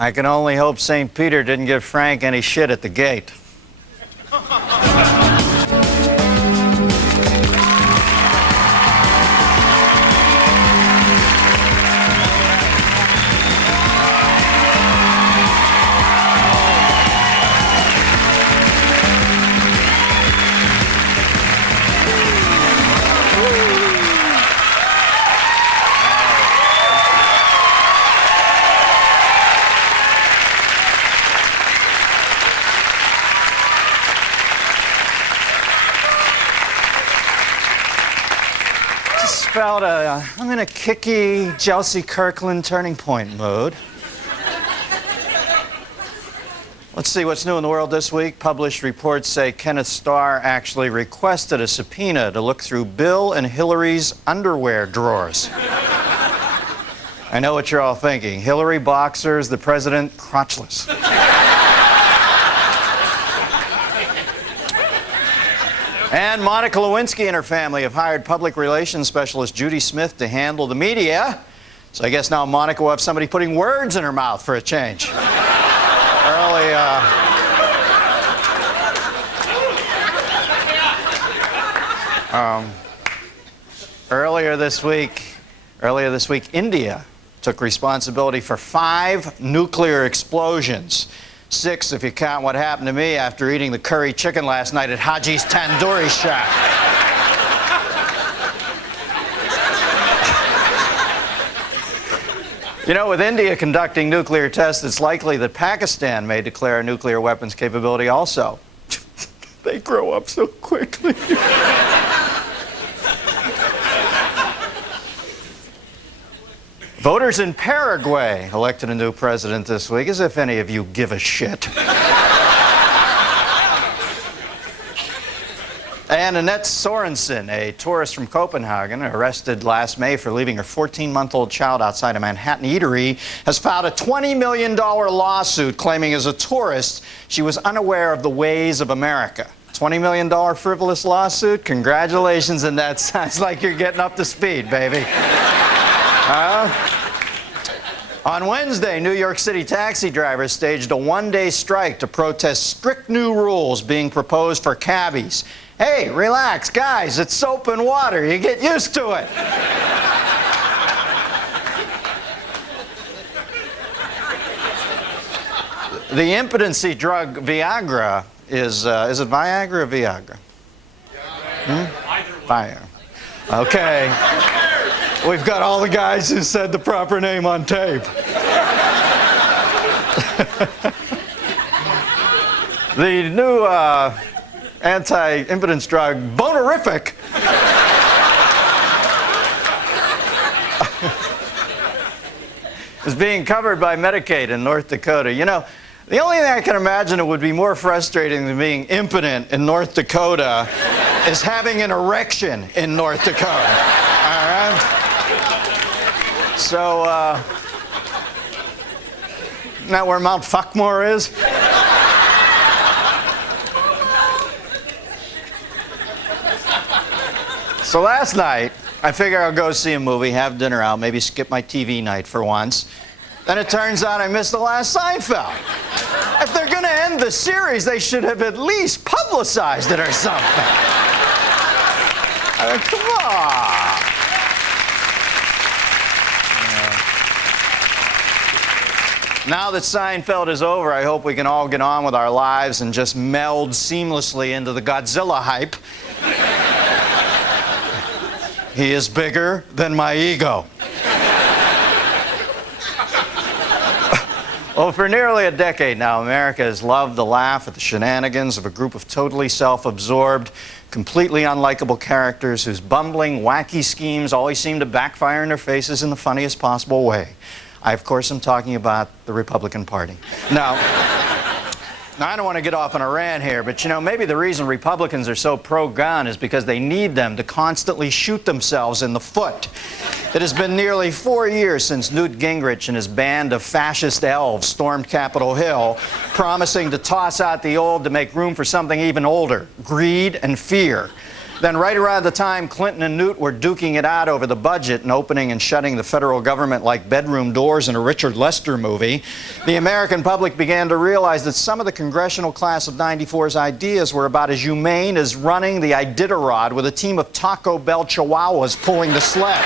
I can only hope St. Peter didn't give Frank any shit at the gate. About I'm in a kicky Chelsea Kirkland turning point mood. Let's see what's new in the world this week. Published reports say Kenneth Starr actually requested a subpoena to look through Bill and Hillary's underwear drawers. I know what you're all thinking. Hillary boxers, the president crotchless. And Monica Lewinsky and her family have hired public relations specialist Judy Smith to handle the media. So I guess now Monica will have somebody putting words in her mouth for a change. Earlier this week, India took responsibility for 5 nuclear explosions. 6 if you count what happened to me after eating the curry chicken last night at Haji's Tandoori Shack. You know, with India conducting nuclear tests, it's likely that Pakistan may declare a nuclear weapons capability also. They grow up so quickly. Voters in Paraguay elected a new president this week, as if any of you give a shit. And Annette Sorensen, a tourist from Copenhagen, arrested last May for leaving her 14-month-old child outside a Manhattan eatery, has filed a $20 million lawsuit claiming as a tourist she was unaware of the ways of America. $20 million frivolous lawsuit? Congratulations, Annette. Sounds like you're getting up to speed, baby. On Wednesday, New York City taxi drivers staged a one-day strike to protest strict new rules being proposed for cabbies. Hey, relax, guys, it's soap and water. You get used to it. The impotency drug Viagra is it Viagra or Viagra? Viagra. Okay. We've got all the guys who said the proper name on tape. The new anti-impotence drug, Bonerific, is being covered by Medicaid in North Dakota. You know, the only thing I can imagine that would be more frustrating than being impotent in North Dakota is having an erection in North Dakota. All right? So, isn't that where Mount Fuckmore is? So last night, I figure I'll go see a movie, have dinner out, maybe skip my TV night for once. Then it turns out I missed the last Seinfeld. If they're going to end the series, they should have at least publicized it or something. I mean, come on. Now that Seinfeld is over, I hope we can all get on with our lives and just meld seamlessly into the Godzilla hype. He is bigger than my ego. Well, for nearly a decade now, America has loved to laugh at the shenanigans of a group of totally self-absorbed, completely unlikable characters whose bumbling, wacky schemes always seem to backfire in their faces in the funniest possible way. I, of course, am talking about the Republican Party. Now, I don't want to get off on a rant here, but, you know, maybe the reason Republicans are so pro-gun is because they need them to constantly shoot themselves in the foot. It has been nearly 4 years since Newt Gingrich and his band of fascist elves stormed Capitol Hill, promising to toss out the old to make room for something even older, greed and fear. Then right around the time Clinton and Newt were duking it out over the budget and opening and shutting the federal government like bedroom doors in a Richard Lester movie, the American public began to realize that some of the congressional class of '94's ideas were about as humane as running the Iditarod with a team of Taco Bell chihuahuas pulling the sled.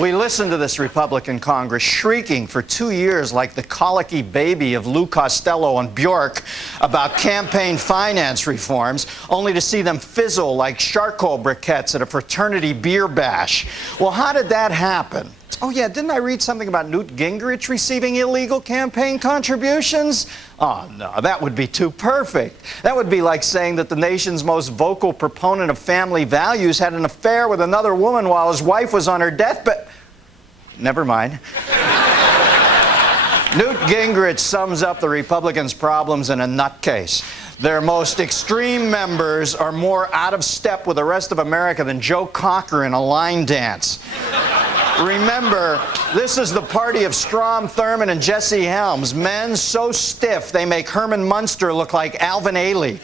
We listened to this Republican Congress shrieking for 2 years like the colicky baby of Lou Costello and Bjork about campaign finance reforms, only to see them fizzle like charcoal briquettes at a fraternity beer bash. Well, how did that happen? Oh, yeah, didn't I read something about Newt Gingrich receiving illegal campaign contributions? Oh, no, that would be too perfect. That would be like saying that the nation's most vocal proponent of family values had an affair with another woman while his wife was on her deathbed. Never mind. Newt Gingrich sums up the Republicans' problems in a nutcase. Their most extreme members are more out of step with the rest of America than Joe Cocker in a line dance. Remember, this is the party of Strom Thurmond and Jesse Helms, men so stiff they make Herman Munster look like Alvin Ailey.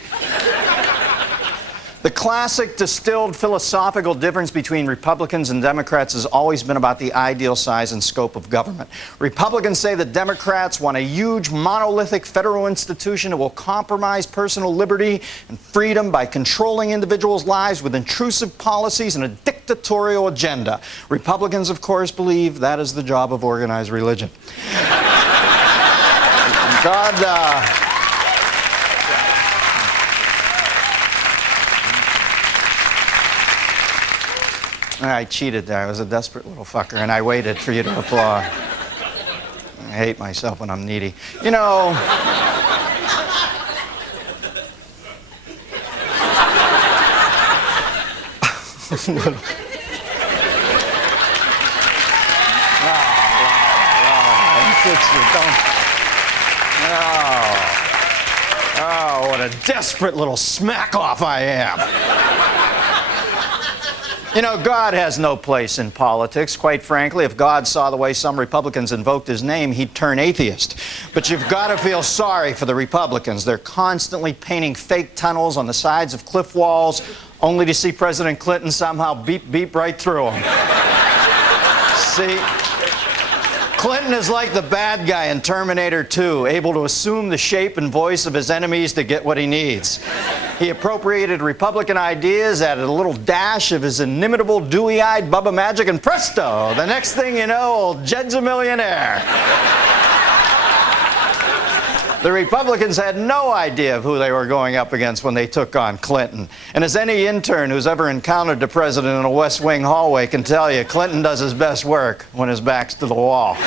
The classic distilled philosophical difference between Republicans and Democrats has always been about the ideal size and scope of government. Republicans say that Democrats want a huge, monolithic federal institution that will compromise personal liberty and freedom by controlling individuals' lives with intrusive policies and a dictatorial agenda. Republicans, of course, believe that is the job of organized religion. I cheated there. I was a desperate little fucker, and I waited for you to applaud. I hate myself when I'm needy. You know... Oh, what a desperate little smack-off I am. You know, God has no place in politics. Quite frankly, if God saw the way some Republicans invoked his name, he'd turn atheist. But you've got to feel sorry for the Republicans. They're constantly painting fake tunnels on the sides of cliff walls, only to see President Clinton somehow beep right through them. See? Clinton is like the bad guy in Terminator 2, able to assume the shape and voice of his enemies to get what he needs. He appropriated Republican ideas, added a little dash of his inimitable dewy-eyed Bubba Magic, and presto, the next thing you know, old Jed's a millionaire. The Republicans had no idea of who they were going up against when they took on Clinton. And as any intern who's ever encountered the president in a West Wing hallway can tell you, Clinton does his best work when his back's to the wall.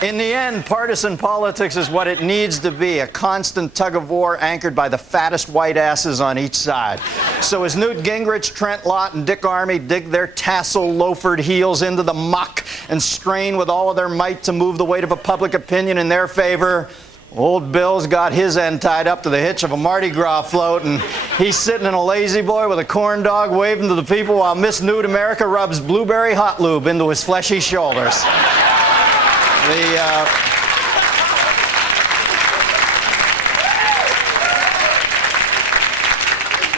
In the end, partisan politics is what it needs to be, a constant tug-of-war anchored by the fattest white asses on each side. So as Newt Gingrich, Trent Lott, and Dick Armey dig their tassel-loafered heels into the muck and strain with all of their might to move the weight of a public opinion in their favor, old Bill's got his end tied up to the hitch of a Mardi Gras float, and he's sitting in a lazy boy with a corn dog waving to the people while Miss Nude America rubs blueberry hot lube into his fleshy shoulders.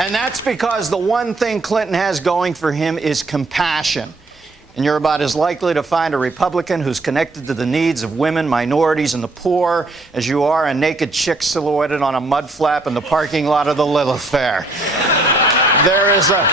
And that's because the one thing Clinton has going for him is compassion. And you're about as likely to find a Republican who's connected to the needs of women, minorities, and the poor as you are a naked chick silhouetted on a mud flap in the parking lot of the Lilith Fair. There is a...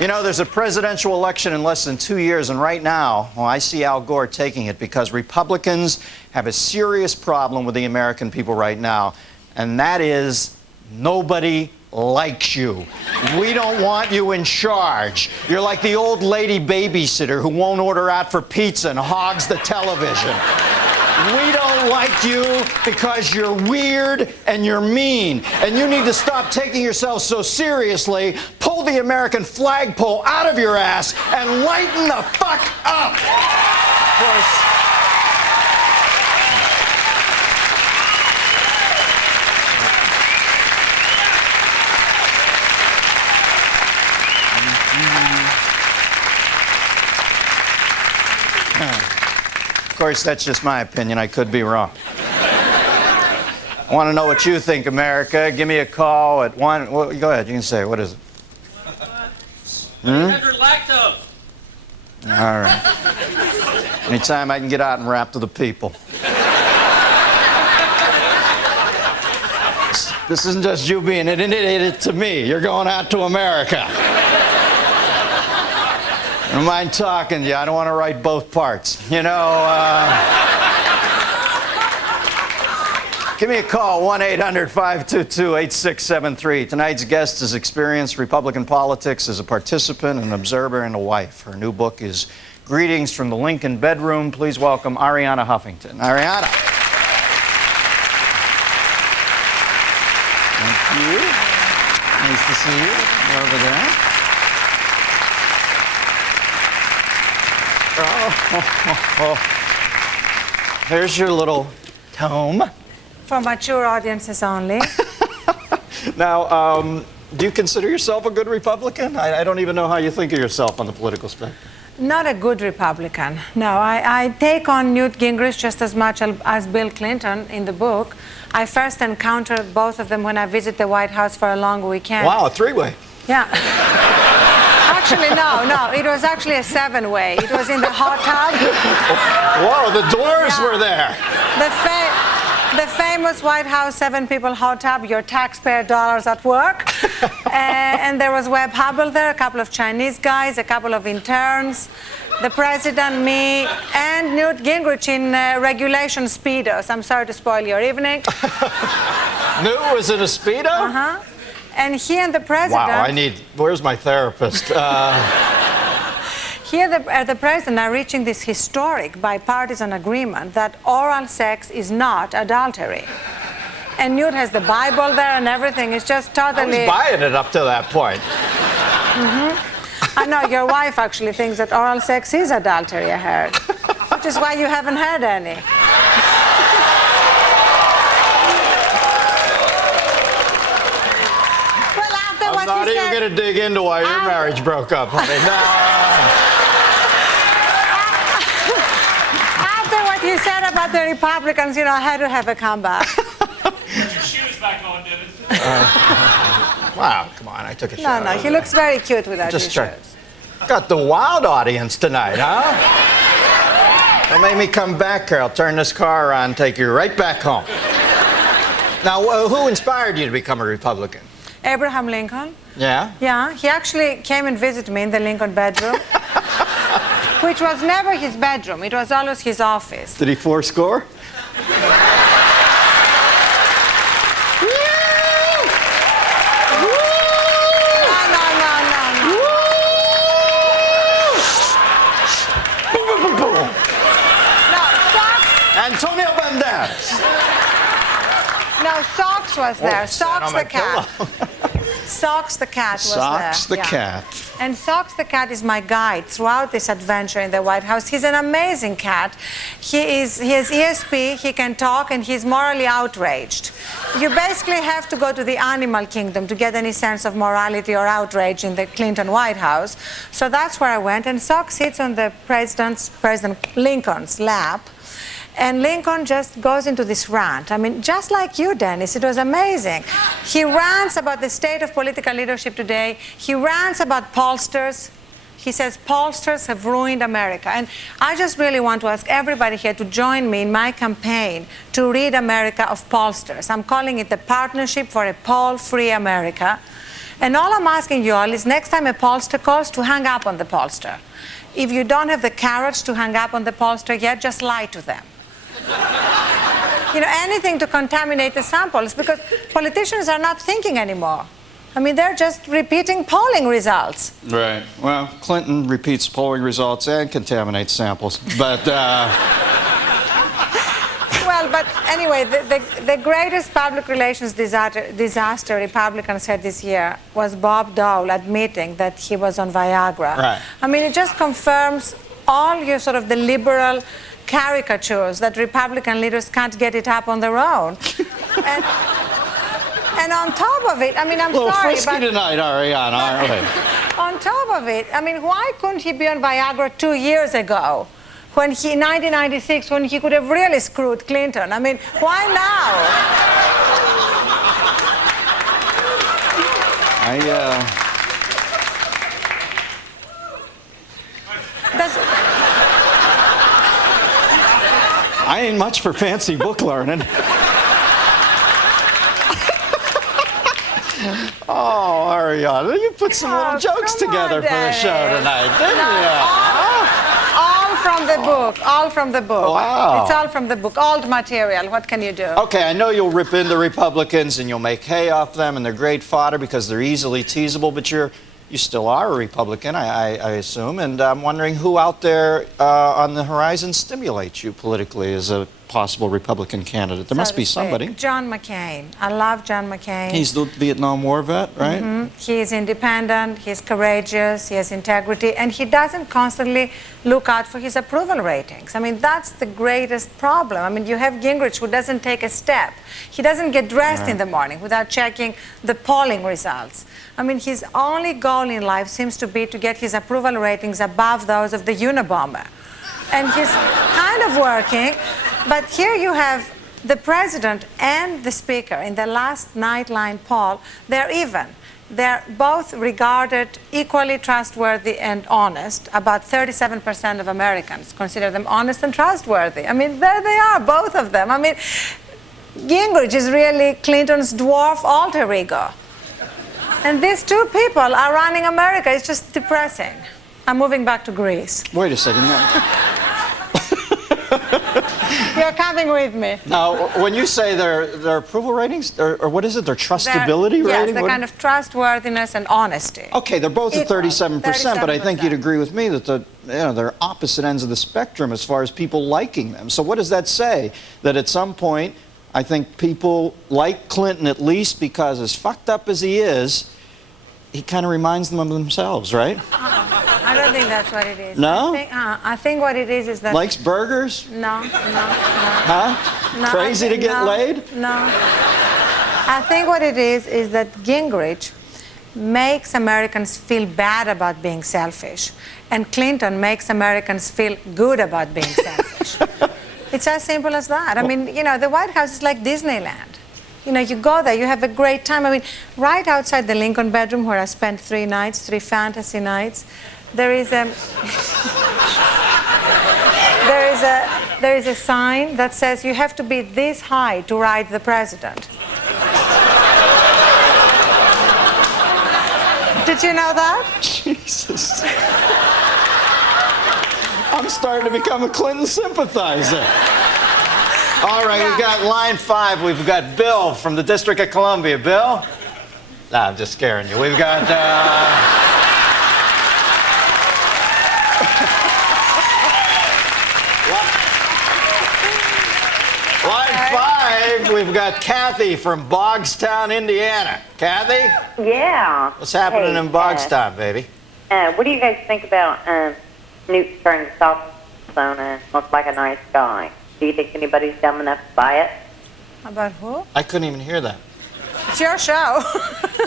You know, there's a presidential election in less than 2 years, and right now, well, I see Al Gore taking it because Republicans have a serious problem with the American people right now, and that is nobody likes you. We don't want you in charge. You're like the old lady babysitter who won't order out for pizza and hogs the television. We don't like you because you're weird and you're mean. And you need to stop taking yourself so seriously, pull the American flagpole out of your ass, and lighten the fuck up. Of course. course, that's just my opinion. I could be wrong. I want to know what you think, America. Give me a call at 1... Well, go ahead. You can say it. What is it? 100 lactose. All right. Anytime I can get out and rap to the people. This isn't just you being an idiot to me. You're going out to America. I don't mind talking to you. I don't want to write both parts. You know, give me a call, 1-800-522-8673. Tonight's guest has experienced Republican politics as a participant, an observer, and a wife. Her new book is Greetings from the Lincoln Bedroom. Please welcome Arianna Huffington. Arianna. Thank you. Nice to see you. You're over there. Oh. There's your little tome. For mature audiences only. Now, do you consider yourself a good Republican? I don't even know how you think of yourself on the political spectrum. Not a good Republican. No, I take on Newt Gingrich just as much as Bill Clinton in the book. I first encountered both of them when I visit the White House for a long weekend. Wow, a three-way. Yeah. Actually, no. It was actually a seven-way. It was in the hot tub. Whoa, the doors were there. The famous White House 7-people hot tub, your taxpayer dollars at work. And there was Webb Hubbell there, a couple of Chinese guys, a couple of interns, the president, me, and Newt Gingrich in regulation Speedos. I'm sorry to spoil your evening. Newt was in a Speedo? Uh-huh. And he and the president... Wow, where's my therapist? He and the president are reaching this historic bipartisan agreement that oral sex is not adultery. And Newt has the Bible there and everything. It's just totally... I was buying it up to that point. Mm-hmm. I know, your wife actually thinks that oral sex is adultery, I heard. Which is why you haven't had any. Well, after I'm what not you even said... going to dig into why your marriage broke up, honey. You said about the Republicans, you know, I had to have a comeback. Put your shoes back on, Dennis. Wow, come on, I took a shot. No, he looks very cute without his shoes. Got the wild audience tonight, huh? Don't make me come back here. I'll turn this car around and take you right back home. Now, who inspired you to become a Republican? Abraham Lincoln. Yeah? Yeah, he actually came and visited me in the Lincoln bedroom. Which was never his bedroom. It was always his office. Did he fourscore? No. Boom, boom, boom, boom. No, Socks. Antonio Banderas. No, Socks was there. Socks the cat. Socks the cat was there. Socks the cat. And Socks the cat is my guide throughout this adventure in the White House. He's an amazing cat. He has ESP, he can talk, and he's morally outraged. You basically have to go to the animal kingdom to get any sense of morality or outrage in the Clinton White House. So that's where I went, and Socks sits on the President Lincoln's lap. And Lincoln just goes into this rant. I mean, just like you, Dennis, it was amazing. He rants about the state of political leadership today. He rants about pollsters. He says pollsters have ruined America. And I just really want to ask everybody here to join me in my campaign to rid America of pollsters. I'm calling it the Partnership for a Poll-Free America. And all I'm asking you all is next time a pollster calls, to hang up on the pollster. If you don't have the courage to hang up on the pollster yet, just lie to them. You know, anything to contaminate the samples, because politicians are not thinking anymore. I mean, they're just repeating polling results. Right. Well, Clinton repeats polling results and contaminates samples. But, Well, but anyway, the greatest public relations disaster Republicans had this year was Bob Dole admitting that he was on Viagra. Right. I mean, it just confirms all your sort of the liberal caricatures that Republican leaders can't get it up on their own. And on top of it, I mean, I'm sorry, frisky tonight, Arianna, aren't we? On top of it, I mean, why couldn't he be on Viagra 2 years ago? when he, in 1996, when he could have really screwed Clinton. I mean, why now? I ain't much for fancy book learning. Oh, Arianna, you put some little jokes together for the show tonight, didn't you? All from the book. All from the book. Wow. It's all from the book. Old material. What can you do? Okay, I know you'll rip into Republicans and you'll make hay off them, and they're great fodder because they're easily teasable, but you still are a Republican, I assume, and I'm wondering who out there on the horizon stimulates you politically as a possible Republican candidate. There must be somebody. John McCain. I love John McCain. He's the Vietnam War vet, right? Mm-hmm. He's independent, he's courageous, he has integrity, and he doesn't constantly look out for his approval ratings. I mean, that's the greatest problem. I mean, you have Gingrich who doesn't take a step. He doesn't get dressed in the morning without checking the polling results. I mean, his only goal in life seems to be to get his approval ratings above those of the Unabomber. And he's kind of working, but here you have the president and the speaker in the last Nightline poll, they're even. They're both regarded equally trustworthy and honest. About 37% of Americans consider them honest and trustworthy. I mean, there they are, both of them. I mean, Gingrich is really Clinton's dwarf alter ego. And these two people are running America. It's just depressing. I'm moving back to Greece. Wait a second. You're coming with me. Now, when you say their approval ratings, or what is it, their trustability rating? Yes, the kind of trustworthiness and honesty. Okay, they're both at 37%, but I think 37%. you'd agree with me that they're opposite ends of the spectrum as far as people liking them. So what does that say? That at some point, I think people like Clinton at least because as fucked up as he is, he kind of reminds them of themselves, right? I don't think that's what it is. No? I think what it is that... Likes burgers? No. Huh? No, Crazy to get laid? No. I think what it is that Gingrich makes Americans feel bad about being selfish, and Clinton makes Americans feel good about being selfish. It's as simple as that. I mean, you know, the White House is like Disneyland. You know, you go there, you have a great time. I mean, right outside the Lincoln bedroom where I spent 3 fantasy nights, there is a there is a sign that says you have to be this high to ride the president. Did you know that? Jesus. I'm starting to become a Clinton sympathizer. All right, we've got line 5. We've got Bill from the District of Columbia. Bill? Nah, I'm just scaring you. We've got... line 5, we've got Kathy from Bogstown, Indiana. Kathy? Yeah. What's happening in Bogstown, baby? What do you guys think about Newt turning South Arizona looks like a nice guy? Do you think anybody's dumb enough to buy it? About who? I couldn't even hear that. It's your show.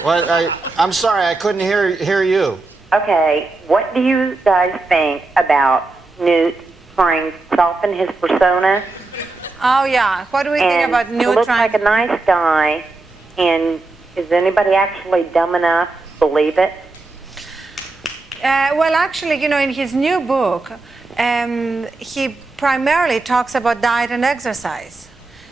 Well, I'm sorry, I couldn't hear you. Okay, what do you guys think about Newt trying to soften his persona? Oh, yeah. What do we think about Newt looks trying... like a nice guy, and is anybody actually dumb enough to believe it? Well, actually, you know, in his new book, he primarily talks about diet and exercise.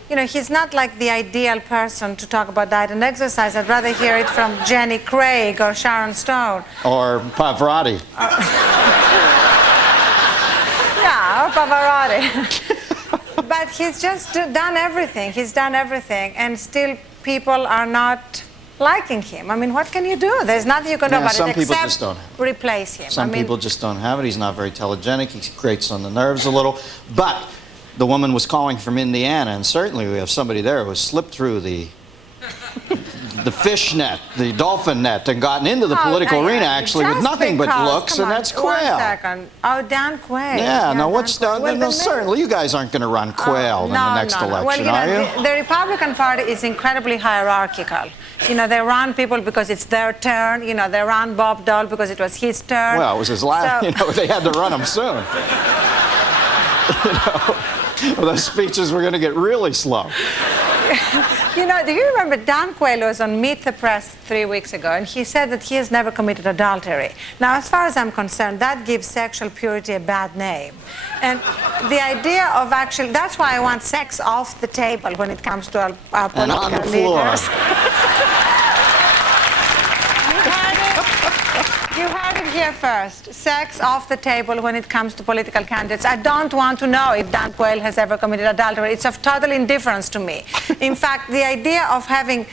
You know, he's not like the ideal person to talk about diet and exercise. I'd rather hear it from Jenny Craig or Sharon Stone. Or Pavarotti. Yeah, or Pavarotti. But he's just done everything. He's done everything, and still people are not liking him. I mean, what can you do? There's nothing you can do about some it people except just don't have it. replace him. Some people just don't have it. He's not very telegenic. He grates on the nerves a little. But the woman was calling from Indiana, and certainly we have somebody there who has slipped through the fish net, the dolphin net, and gotten into the political arena actually with nothing but looks, and that's Quayle. 1 second. Oh, Dan Quayle. Yeah, now what's Dan Quayle. no, certainly you guys aren't going to run Quayle in the next election, well, you are know, you? The Republican Party is incredibly hierarchical. You know, they run people because it's their turn. You know, they run Bob Dole because it was his turn. Well, it was his last, So, you know, they had to run him soon. Well, those speeches were going to get really slow. You know, do you remember Dan Quayle was on Meet the Press 3 weeks ago, and he said that he has never committed adultery. Now, as far as I'm concerned, that gives sexual purity a bad name. And the idea of actually, that's why I want sex off the table when it comes to our And political on the floor. leaders. You heard it here first. Sex off the table when it comes to political candidates. I don't want to know if Dan Quayle has ever committed adultery. It's of total indifference to me. In fact, the idea of having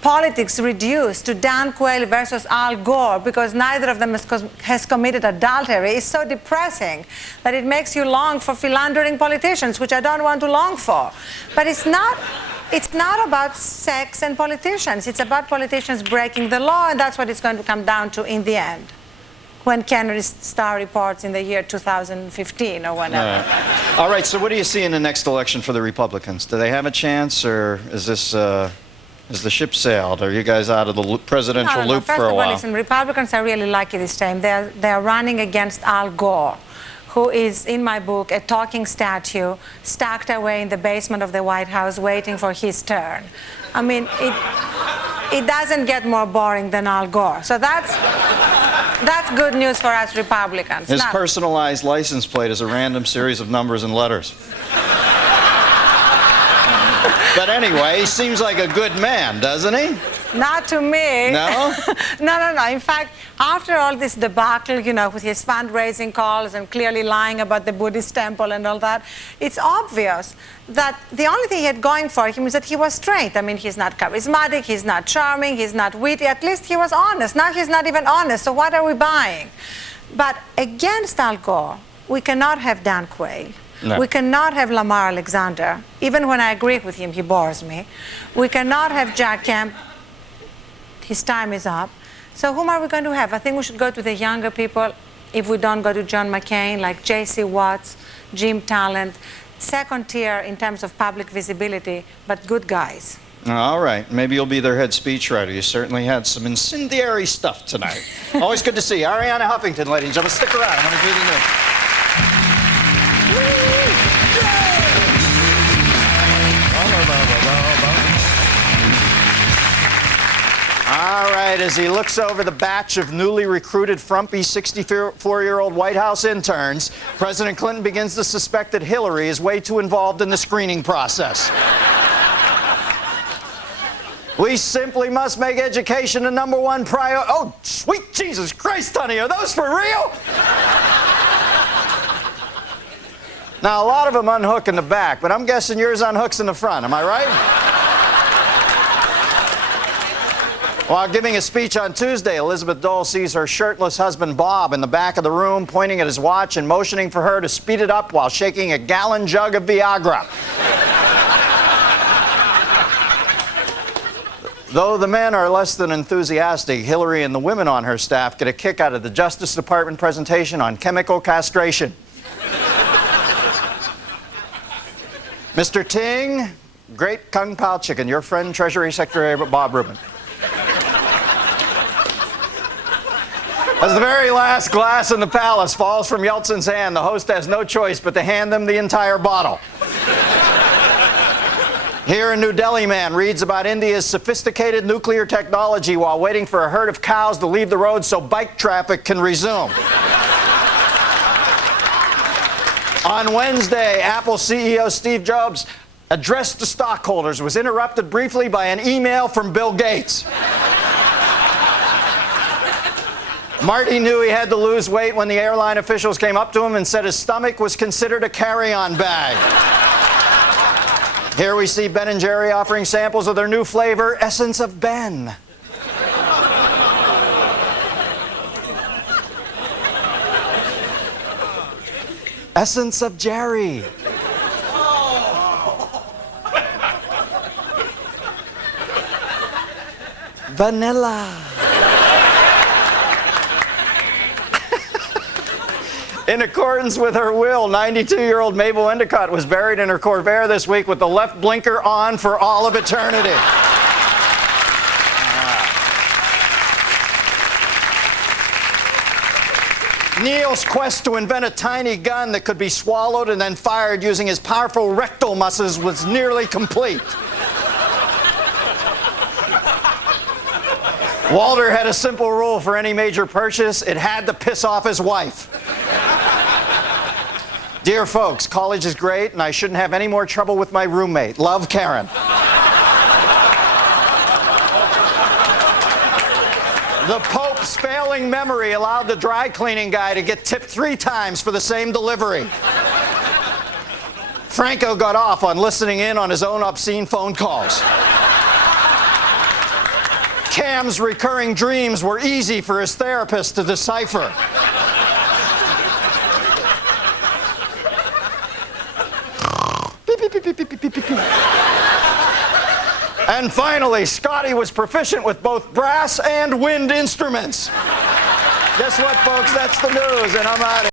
politics reduced to Dan Quayle versus Al Gore because neither of them has committed adultery is so depressing that it makes you long for philandering politicians, which I don't want to long for. But it's not about sex and politicians. It's about politicians breaking the law, and that's what it's going to come down to in the end, when Kennedy Star reports in the year 2015 or whenever. All right, so what do you see in the next election for the Republicans? Do they have a chance, or is this... Is the ship sailed? Are you guys out of the presidential loop First for a of all, while? listen, Republicans are really lucky this time. They're running against Al Gore, who is, in my book, a talking statue stacked away in the basement of the White House waiting for his turn. I mean, it doesn't get more boring than Al Gore. So that's good news for us Republicans. His Now, personalized license plate is a random series of numbers and letters. But anyway, he seems like a good man, doesn't he? not to me. No? No. In fact, after all this debacle, you know, with his fundraising calls and clearly lying about the Buddhist temple and all that, it's obvious that the only thing he had going for him is that he was straight. I mean, he's not charismatic, he's not charming, he's not witty. At least he was honest. Now he's not even honest, so what are we buying? But against Al Gore, we cannot have Dan Quayle. No. We cannot have Lamar Alexander. Even when I agree with him, he bores me. We cannot have Jack Kemp. His time is up. So whom are we going to have? I think we should go to the younger people. If we don't go to John McCain, like J.C. Watts, Jim Talent, second tier in terms of public visibility, but good guys. All right. Maybe you'll be their head speechwriter. You certainly had some incendiary stuff tonight. Always good to see you. Arianna Huffington, ladies and gentlemen. Stick around. I'm going to do the news. All right, as he looks over the batch of newly recruited frumpy 64-year-old White House interns, President Clinton begins to suspect that Hillary is way too involved in the screening process. We simply must make education the #1 priority. Oh, sweet Jesus Christ, honey, are those for real? Now, a lot of them unhook in the back, but I'm guessing yours unhooks in the front. Am I right? While giving a speech on Tuesday, Elizabeth Dole sees her shirtless husband Bob in the back of the room, pointing at his watch and motioning for her to speed it up while shaking a gallon jug of Viagra. Though the men are less than enthusiastic, Hillary and the women on her staff get a kick out of the Justice Department presentation on chemical castration. Mr. Ting, great Kung Pao chicken, your friend, Treasury Secretary Bob Rubin. As the very last glass in the palace falls from Yeltsin's hand, the host has no choice but to hand them the entire bottle. Here in New Delhi, man reads about India's sophisticated nuclear technology while waiting for a herd of cows to leave the road so bike traffic can resume. On Wednesday, Apple CEO Steve Jobs' address to stockholders was interrupted briefly by an email from Bill Gates. Marty knew he had to lose weight when the airline officials came up to him and said his stomach was considered a carry-on bag. Here we see Ben & Jerry offering samples of their new flavor, Essence of Ben. Essence of Jerry. Vanilla. In accordance with her will, 92-year-old Mabel Endicott was buried in her Corvair this week with the left blinker on for all of eternity. Neil's quest to invent a tiny gun that could be swallowed and then fired using his powerful rectal muscles was nearly complete. Walter had a simple rule for any major purchase: it had to piss off his wife. Dear folks, college is great, and I shouldn't have any more trouble with my roommate. Love, Karen. The Pope's failing memory allowed the dry cleaning guy to get tipped 3 times for the same delivery. Franco got off on listening in on his own obscene phone calls. Cam's recurring dreams were easy for his therapist to decipher. And finally, Scotty was proficient with both brass and wind instruments. Guess what, folks? That's the news, and I'm out of here.